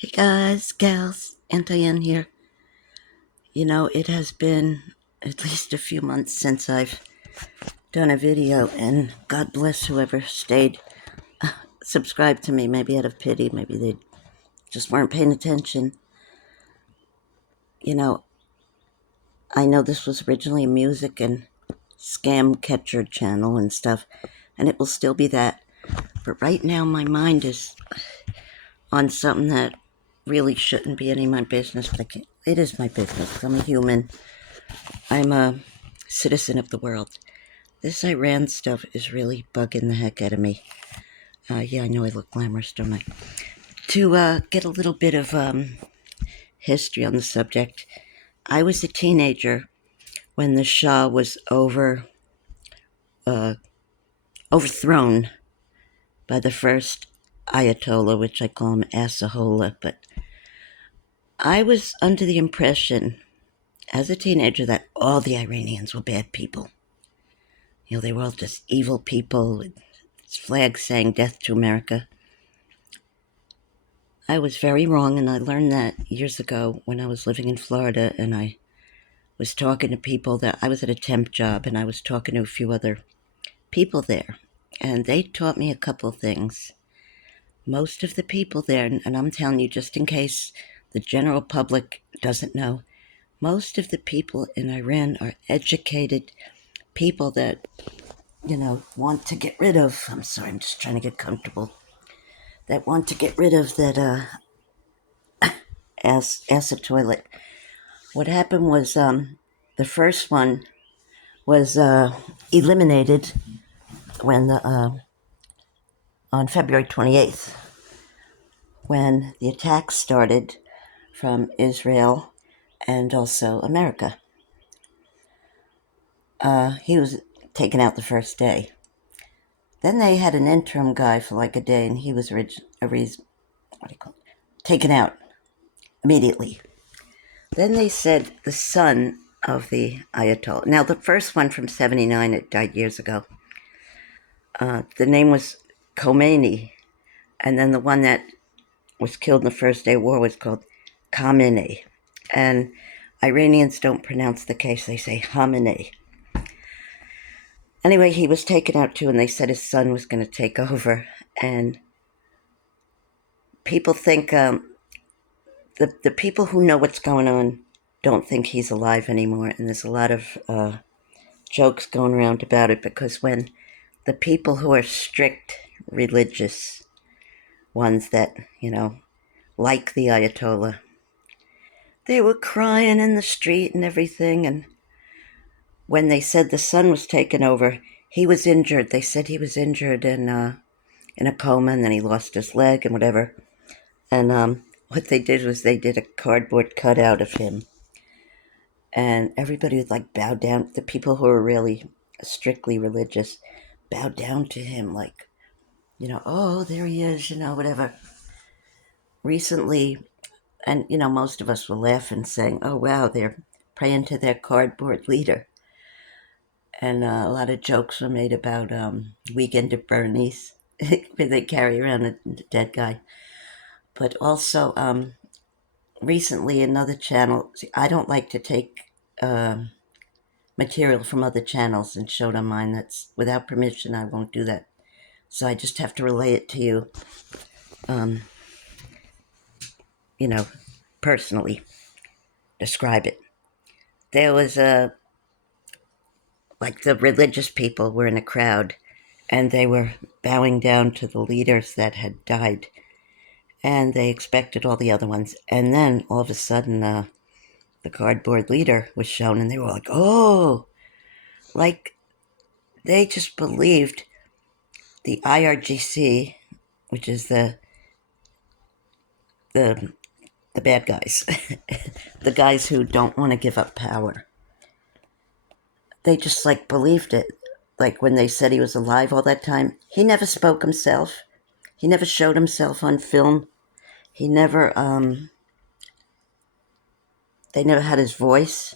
Hey guys, gals, Antoine here. It has been at least a few months since I've done a video, and God bless whoever stayed subscribed to me, maybe out of pity, maybe they just weren't paying attention. You know, I know this was originally a music and scam catcher channel and stuff, and it will still be that. But right now, my mind is on something that really shouldn't be any of my business, but it is my business. I'm a human, I'm a citizen of the world. This Iran stuff is really bugging the heck out of me. Yeah, I know I look glamorous, don't I? To get a little bit of history on the subject, I was a teenager when the Shah was uh, overthrown by the first Ayatollah, which I call him Assahola. But I was under the impression as a teenager that all the Iranians were bad people. They were all just evil people with flags saying death to America. I was very wrong, and I learned that years ago when I was living in Florida, and I was talking to people that I was at a temp job, and I was talking to a few other people there, and they taught me a couple things. Most of the people there, and I'm telling you just in case the general public doesn't know, most of the people in Iran are educated people that, want to get rid of. I'm sorry, I'm just trying to get comfortable. That want to get rid of that acid toilet. What happened was the first one was eliminated when on February 28th, when the attacks started from Israel and also America. He was taken out the first day. Then they had an interim guy for like a day, and he was taken out immediately. Then they said the son of the Ayatollah. Now, the first one from 79, it died years ago. The name was Khomeini, and then the one that was killed in the first day of war was called Khamenei. And Iranians don't pronounce the case, they say Khamenei. Anyway, he was taken out too, and they said his son was going to take over. And people think, the people who know what's going on don't think he's alive anymore. And there's a lot of jokes going around about it, because when the people who are strict religious ones that, like the Ayatollah, they were crying in the street and everything. And when they said the son was taken over, he was injured. They said he was injured in a coma, and then he lost his leg and whatever. And what they did was they did a cardboard cutout of him. And everybody would like bow down. The people who were really strictly religious bowed down to him, like, oh, there he is, whatever. Recently, and, most of us were laughing, saying, oh, wow, they're praying to their cardboard leader. And a lot of jokes were made about Weekend at Bernie's, where they carry around a dead guy. But also, recently, another channel, see, I don't like to take material from other channels and show it on mine. That's without permission, I won't do that. So I just have to relay it to you, um, you know, personally, describe it. There was like the religious people were in a crowd, and they were bowing down to the leaders that had died, and they expected all the other ones. And then all of a sudden, the cardboard leader was shown, and they were like, oh, like they just believed the IRGC, which is the the bad guys, the guys who don't want to give up power. They just like believed it. Like when they said he was alive all that time, he never spoke himself. He never showed himself on film. He never, they never had his voice.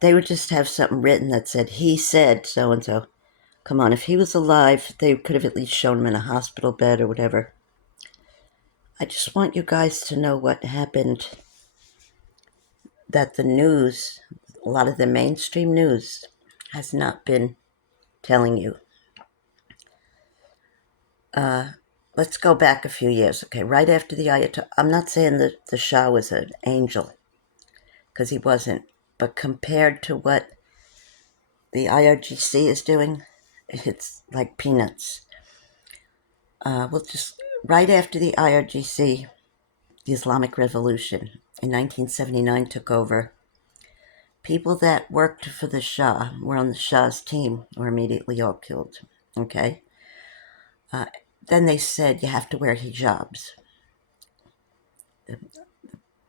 They would just have something written that said, he said so and so. Come on, if he was alive, they could have at least shown him in a hospital bed or whatever. I just want you guys to know what happened, that the news, a lot of the mainstream news, has not been telling you. Let's go back a few years, okay? Right after the Ayatollah, I'm not saying that the Shah was an angel, because he wasn't, but compared to what the IRGC is doing, it's like peanuts. Right after the IRGC, the Islamic Revolution in 1979 took over. People that worked for the Shah, were on the Shah's team, were immediately all killed, okay? Then they said you have to wear hijabs,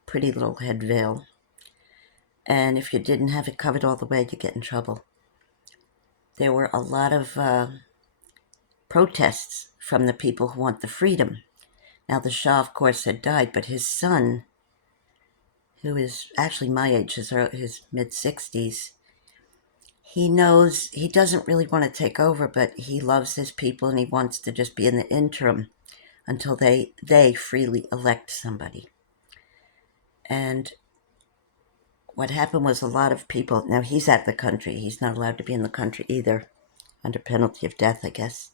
pretty little head veil. And if you didn't have it covered all the way, you get in trouble. There were a lot of protests from the people who want the freedom. Now, the Shah, of course, had died, but his son, who is actually my age, his mid-60s, he doesn't really want to take over, but he loves his people and he wants to just be in the interim until they freely elect somebody. And what happened was a lot of people, now he's out of the country, he's not allowed to be in the country either, under penalty of death, I guess.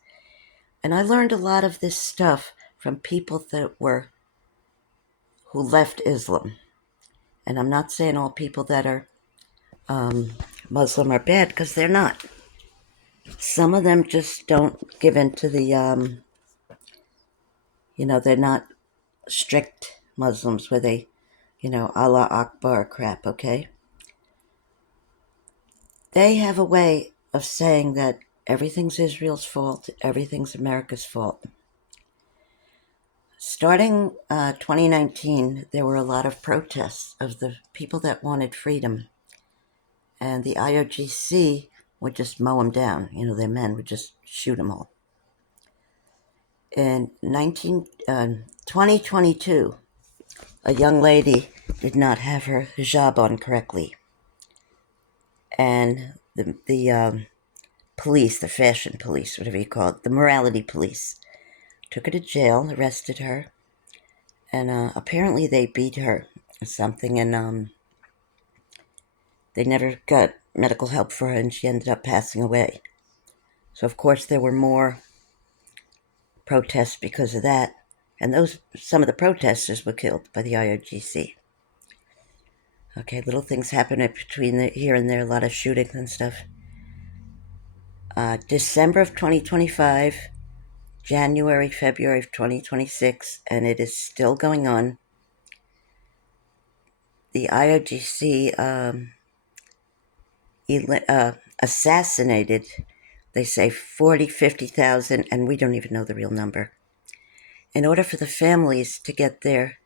And I learned a lot of this stuff from people who left Islam. And I'm not saying all people that are Muslim are bad, because they're not. Some of them just don't give in to the, they're not strict Muslims where they, Allah Akbar crap, okay? They have a way of saying that everything's Israel's fault, everything's America's fault. Starting 2019, there were a lot of protests of the people that wanted freedom. And the IRGC would just mow them down. Their men would just shoot them all. In 2022, a young lady did not have her hijab on correctly. And the police, the fashion police, whatever you call it, the morality police, took her to jail, arrested her, and apparently they beat her or something, and they never got medical help for her, and she ended up passing away. So, of course, there were more protests because of that, and some of the protesters were killed by the IRGC. Okay, little things happen between here and there, a lot of shootings and stuff. December of 2025, January, February of 2026, and it is still going on. The IRGC assassinated, they say 40, 50,000, and we don't even know the real number. In order for the families to get their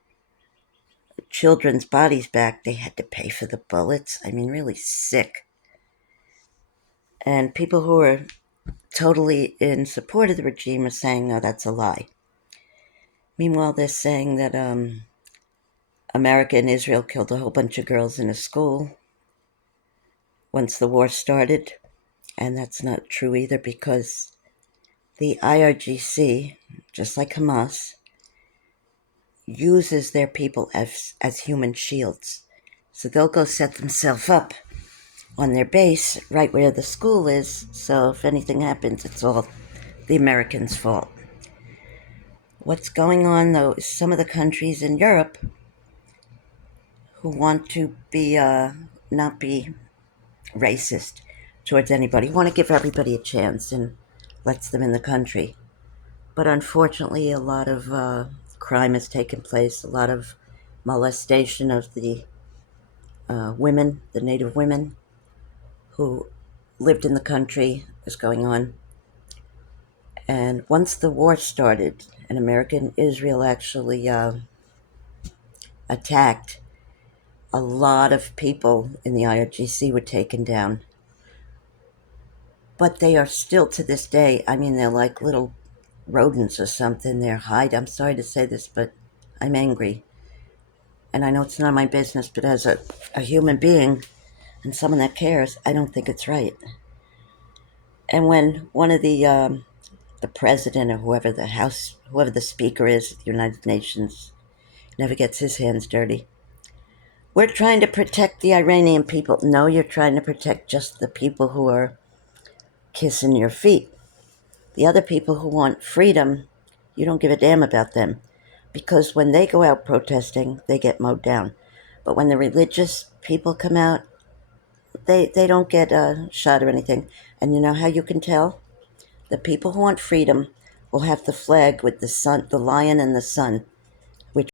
children's bodies back, they had to pay for the bullets. I mean, really sick. And people who are totally in support of the regime are saying, no, that's a lie. Meanwhile, they're saying that America and Israel killed a whole bunch of girls in a school once the war started. And that's not true either, because the IRGC, just like Hamas, uses their people as human shields. So they'll go set themselves up on their base right where the school is, so if anything happens, it's all the Americans' fault. What's going on, though, is some of the countries in Europe who want to not be racist towards anybody, want to give everybody a chance and lets them in the country. But unfortunately, a lot of crime has taken place, a lot of molestation of the women, the native women who lived in the country is going on. And once the war started and America and Israel actually attacked, a lot of people in the IRGC were taken down. But they are still, to this day, I mean, they're like little rodents or something. I'm sorry to say this, but I'm angry. And I know it's not my business, but as a human being and someone that cares, I don't think it's right. And when one of the the president or whoever the speaker is at the United Nations never gets his hands dirty. We're trying to protect the Iranian people. No, you're trying to protect just the people who are kissing your feet. The other people who want freedom, you don't give a damn about them. Because when they go out protesting, they get mowed down. But when the religious people come out, they don't get shot or anything. And you know how you can tell? The people who want freedom will have the flag with the sun, the lion and the sun.